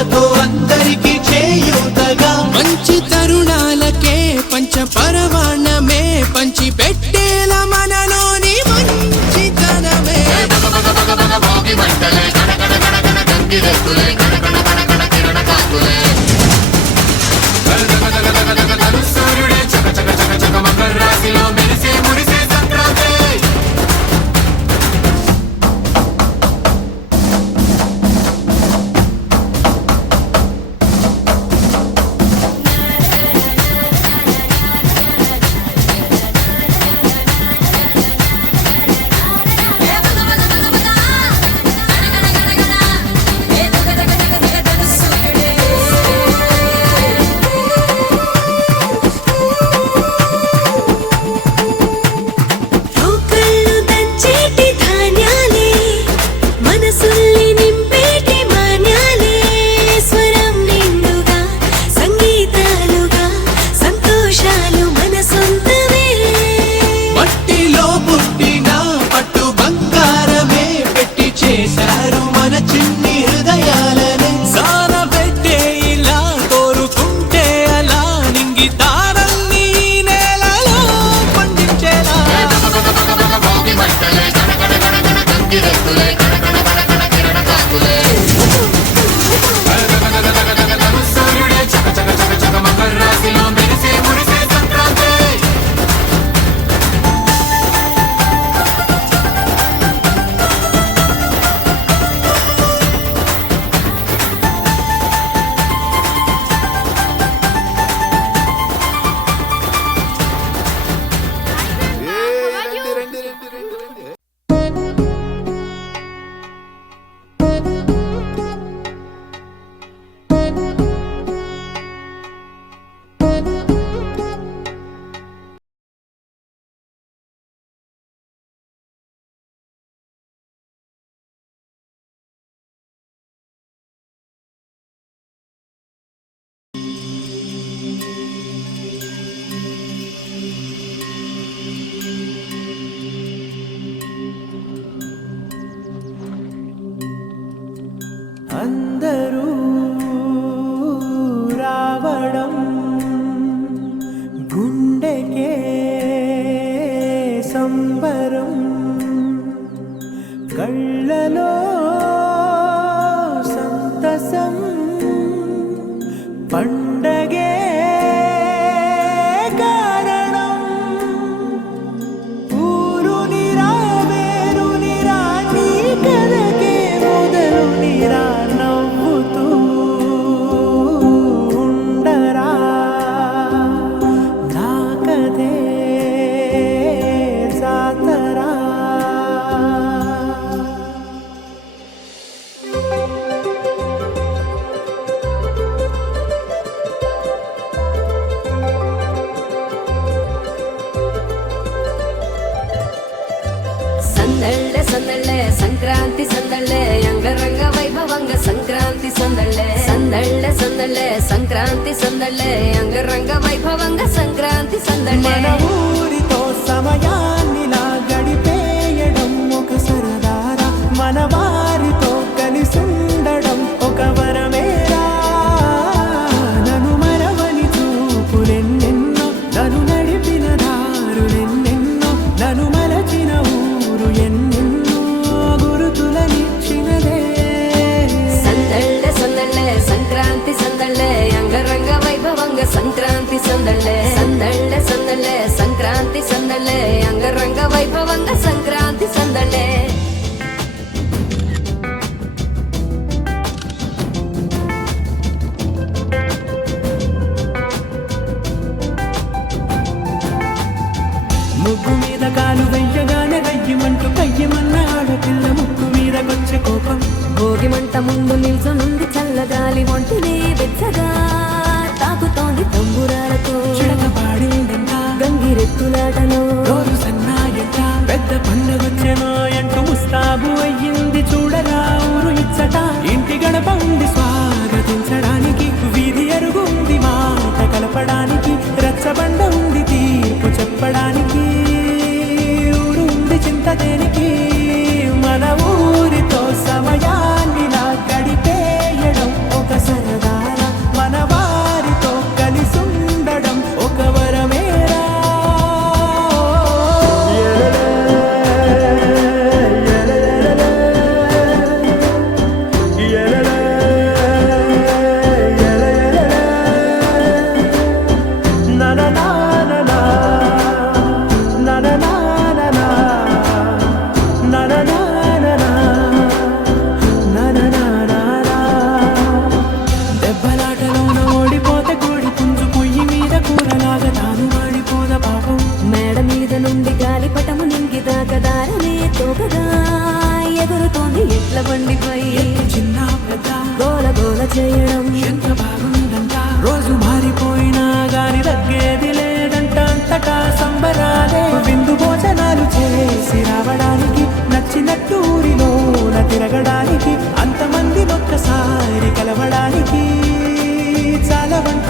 కానుకతో అందరికీ చేయూతగా మంచి తరుణాలకే పంచ పరవాణమే పంచి పెట్టేల మనలోని మంచితనమే సూర్యుడే చక చక చక చక మకర రాశిలో మెరిసే మురిసే సంక్రాంతి అందరూ రావడం గుండెకే సంబరం కళ్ళలో సంతసం పండగే సంక్రాంతి సందళ్ళే అంగరంగ వైభవంగ సంక్రాంతి సందళ్ళే సందళ్ళే సందళ్ళే సంక్రాంతి సందళ్ళే అంగరంగ వైభవంగ సంక్రాంతి సందళ్ళే మన ఊరితో సమయాన్నిలా గడిపేయడం ఒక సరదారా మన వారితో కలిసుండడం ఒక వరమేరా నన్ను మరవని చూపులెన్నెన్నో నన్ను నడిపిన దారులెన్నెన్నో నన్ను మలచిన ఊరు ఎన్నెన్నో సంక్రాంతి సందళ్ళే అంగరంగ వైభవంగ సంక్రాంతి సందళ్ళే సందళ్ళే సందళ్ళే సంక్రాంతి సందళ్ళే అంగరంగ వైభవంగ సంక్రాంతి సందళ్ళే ముగ్గు మీద కాలు వెయ్యగానే వెయ్యమంటూ కయ్యమన్న ఆడపిల్ల ముగ్గు మీదకొచ్చే కోపం భోగి మంట ముందు నిల్చొనుంది చల్లగాలి ఒంటినే వెచ్చగా తాకుతోంది తంబురాలతో చిడక పాడిందంట గంగిరెత్తులాటలో రోజు సన్నాయంట పెద్ద పండగొచ్చెనో అంటూ ముస్తాబు అయ్యింది చూడరా ఊరు ఇచ్చట ఇంటి గడప ఉంది స్వాగతించడానికి వీధి అరుగుంది మాట కలపడానికి రచ్చబండ ఉంది తీర్పు చెప్పడానికి చేయడం ఎంత బాగుందంట రోజు మారిపోయినా గాని తగ్గేది లేదంట అంతటా సంబరాలే విందు భోజనాలు చేసి రావడానికి నచ్చినట్టు ఊరిలోన తిరగడానికి అంతమంది ఒక్కసారి కలవడానికి చాలా వంట